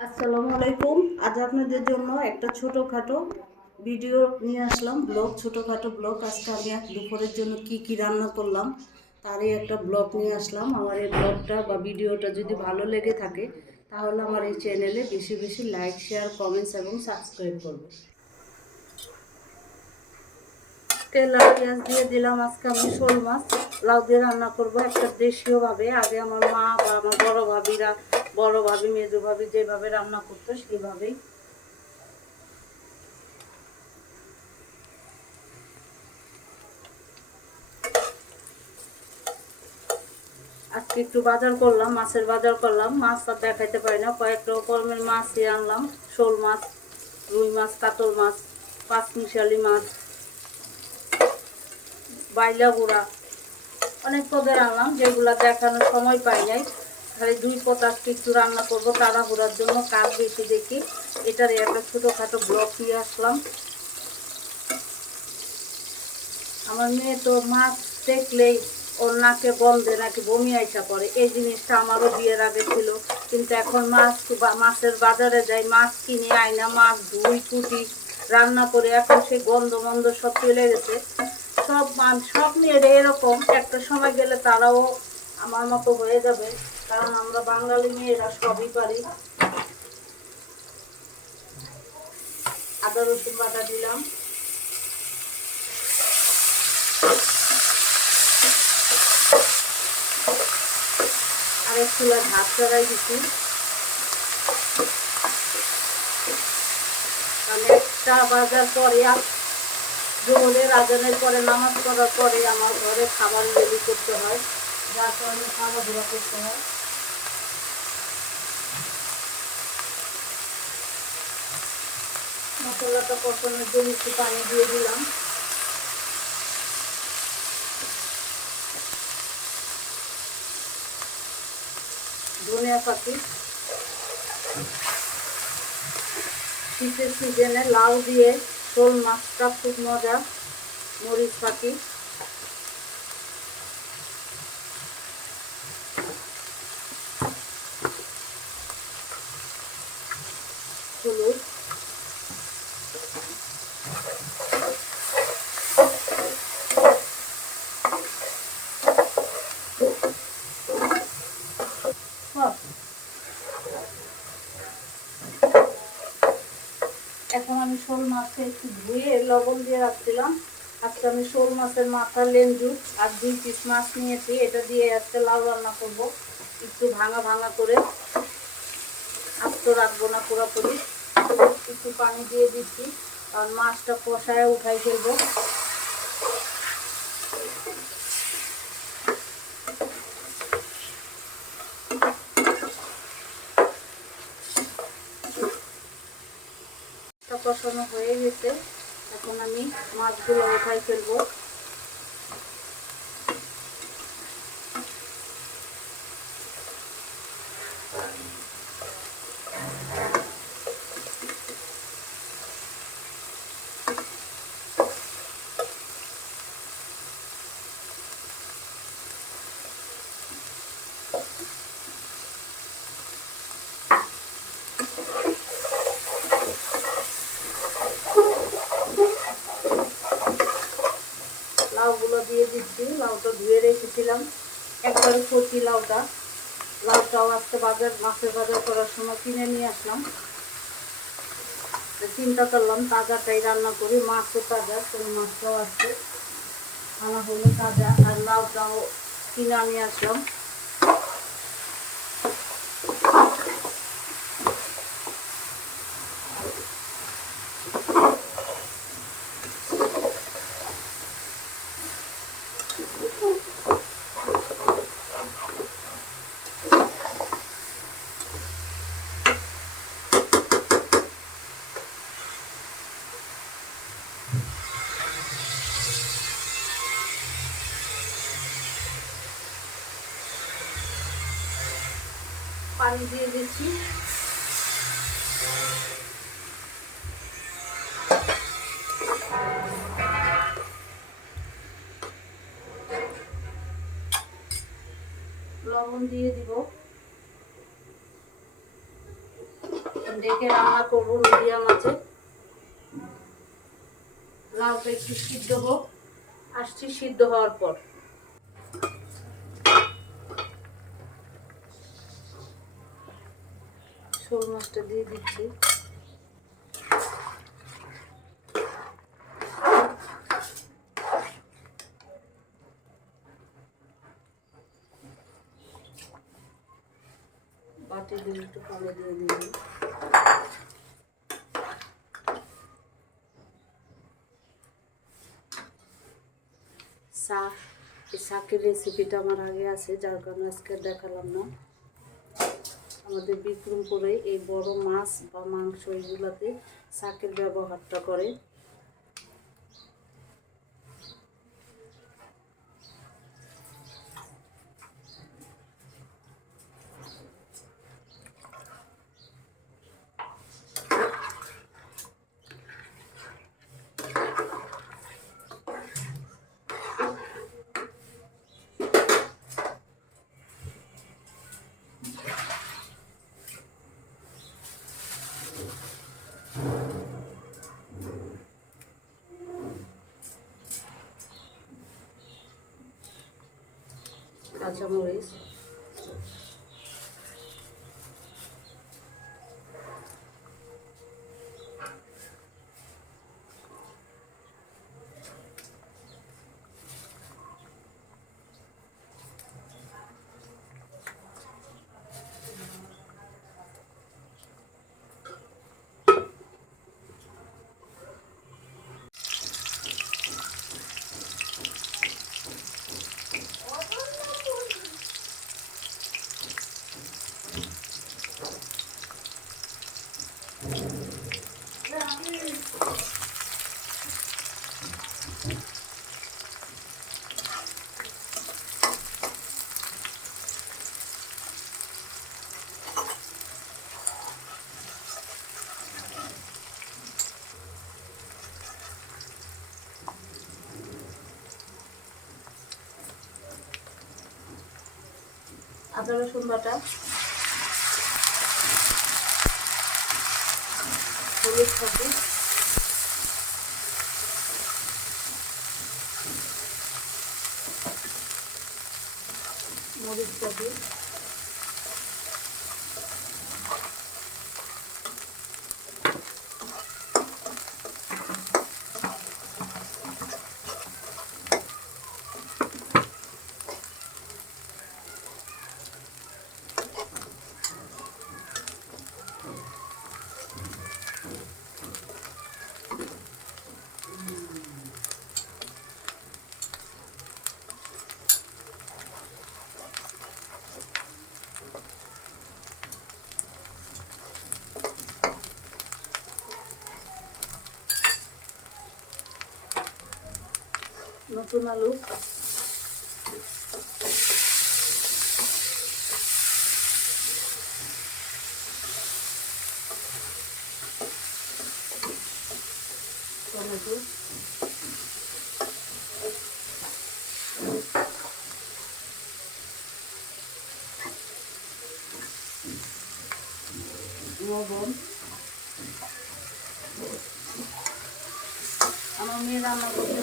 আসসালামু আলাইকুম। আজ আপনাদের জন্য একটা ছোটোখাটো ভিডিও নিয়ে আসলাম, ব্লগ, ছোটোখাটো ব্লগ। আজকে আমি এক দুপুরের জন্য কি কি রান্না করলাম তারই একটা ব্লগ নিয়ে আসলাম। আমার এই ব্লগটা বা ভিডিওটা যদি ভালো লেগে থাকে, তাহলে আমার এই চ্যানেলে বেশি বেশি লাইক, শেয়ার কমেন্টস এবং সাবস্ক্রাইব করবে। তেল আর পেঁয়াজ দিয়ে দিলাম, আজকে আমি শোল মাছ। লাউ দিয়ে রান্না করব একটা দেশীয়ভাবে। আগে আমার মা বা আমার বড় ভাবিরা বড় ভাবি, মেজো ভাবি যেভাবে রান্না করতো সেইভাবেই আজকে একটু বাজার করলাম, মাছের বাজার করলাম। মাছ তো দেখাইতে পারি না কয়েকটা রকমের মাছই আনলাম। শোল মাছ, রুই মাছ, কাতল মাছ, পাঁচমিশালি মাছ, বাইলা গুঁড়া। অনেক পদের আনলাম, যেগুলা দেখানোর সময় পাই নাই। খালি দুই একটু রান্না করব তাড়াহুড়ার জন্য কাজ বেশি দেখি। এটার একটা ছোটোখাটো ব্লক নিয়ে আসলাম। আমার মেয়ে তো মাছ দেখলেই ওর নাকে বন্ধে নাকি বমি আইসা এই জিনিসটা আমারও বিয়ের আগে ছিল, কিন্তু এখন মাছ মাছের বাজারে যাই, মাছ কিনে আইনা মাছ ধুই কুটি রান্না করে, এখন সেই গন্ধ মন্দ সব চলে গেছে। সব সব মেয়েরা এরকম, একটা সময় গেলে তারাও আমার মতো হয়ে যাবে। কারণ আমরা বাঙালি মেয়েরা সবই পারি। আদা, রসুন বাটা দিলাম। আরেক চুলা ভাত চড়াই দিচ্ছি আমি একটা বাজার পরে জোহরের আজানের পরে নামাজ পড়ার পরে আমার ঘরে খাবার রেডি করতে হয়। যার কারণে খাওয়া ঘোরা করতে হয়। মশলাটা কষানোর জন্য একটু পানি দিয়ে দিলাম। ধনিয়া পাতি। শীতের সিজনে লাউ দিয়ে শোল মাছটা খুব মজা, মরিচ পাতি হলুদ বাহ। এখন আমি শোল মাছটা একটু ধুয়ে লবণ দিয়ে রাখছিলাম। আজকে আমি শোল মাছের মাথা লেঞ্জু আর দুই পিস মাছ নিয়েছি। এটা দিয়ে আজকে লাউ রান্না করব। একটু ভাঙা ভাঙা করে আস্ত রাখব না পুরোপুরি। একটু পানি দিয়ে দিচ্ছি। কারণ মাছটা কষায় উঠাই ফেলব মাছটা কষানো হয়ে গেছে এখন আমি মাছগুলো উঠাই ফেলব লাউগুলো দিয়ে লাউটা ধুয়ে রেখেছিলাম। একবারে কচি লাউটা। লাউটাও আজকে বাজার, মাছের বাজার করার সময় কিনে নিয়ে আসলাম। চিন্তা করলাম, তাজাটাই রান্না করি। মাছও তাজা, কোনো মাছটাও আছে। আনা হলো তাজা। আর লাউটাও কিনে নিয়ে আসলাম। পানি দিয়ে দিচ্ছি। লবণ দিয়ে দিব। ডেকে রান্না করব মিডিয়াম আছে। লাউটা একটু সিদ্ধ হোক। আসছি সিদ্ধ হওয়ার পর শোল মাছটা দিয়ে দিচ্ছি। বাটি দিয়ে একটু পানি দিয়ে দিবি শাক শাকের রেসিপিটা আমার আগে আছে, যার কারণে আজকে দেখালাম না। আমাদের বিক্রম করে এই বড় মাছ বা মাংস এইগুলাতে শাকের ব্যবহারটা করে। কাঁচামরিচ। আদা রসুন বাটা। হলুদ থাকবে মরিচ থাকবে নতুন আলু টমেটো লবণ আমার মেয়ে রান্না করতেছে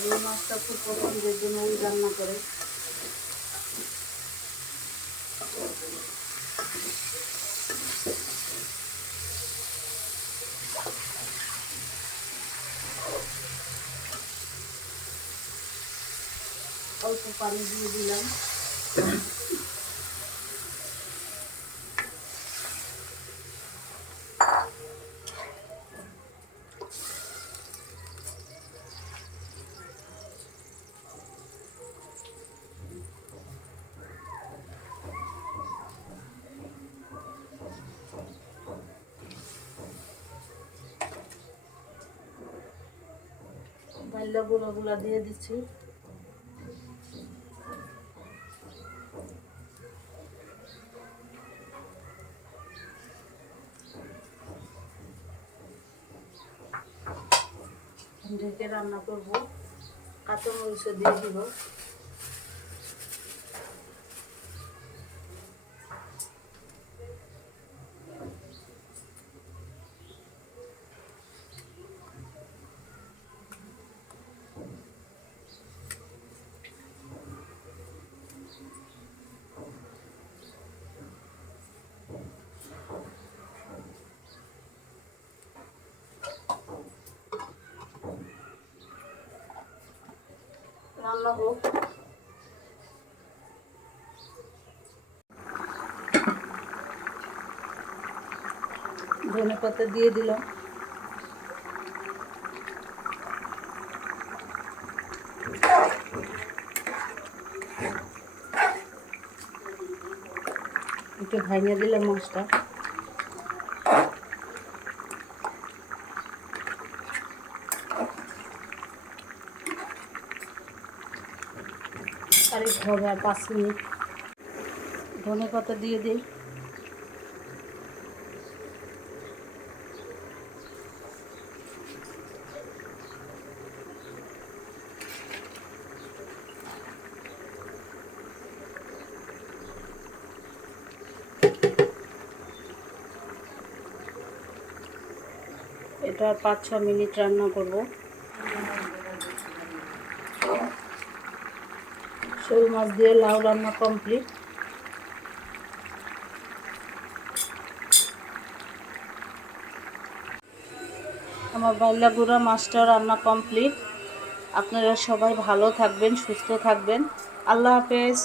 রুই মাছটা খুব পছন্দের জন্য ওই রান্না করে। অল্প পানি দিয়ে দিলাম। বাইলা গুঁড়োগুলা দিয়ে দিচ্ছি। ঢেকে রান্না করব। কাঁচামরিচ দিয়ে দিব। রান্না হোক। ধনে পাতা দিয়ে দিলাম। একটু ভাঙে দিলাম মাছটা। আর হবে আর পাঁচ মিনিট। ধনে পাতা দিয়ে দিই। এটা পাঁচ ছ মিনিট রান্না করব। শোল মাছ দিয়ে লাউ রান্না কমপ্লিট। আমার বাইলা গুঁড়া মাছটা রান্না কমপ্লিট। আপনারা সবাই ভালো থাকবেন, সুস্থ থাকবেন। আল্লাহ হাফেজ।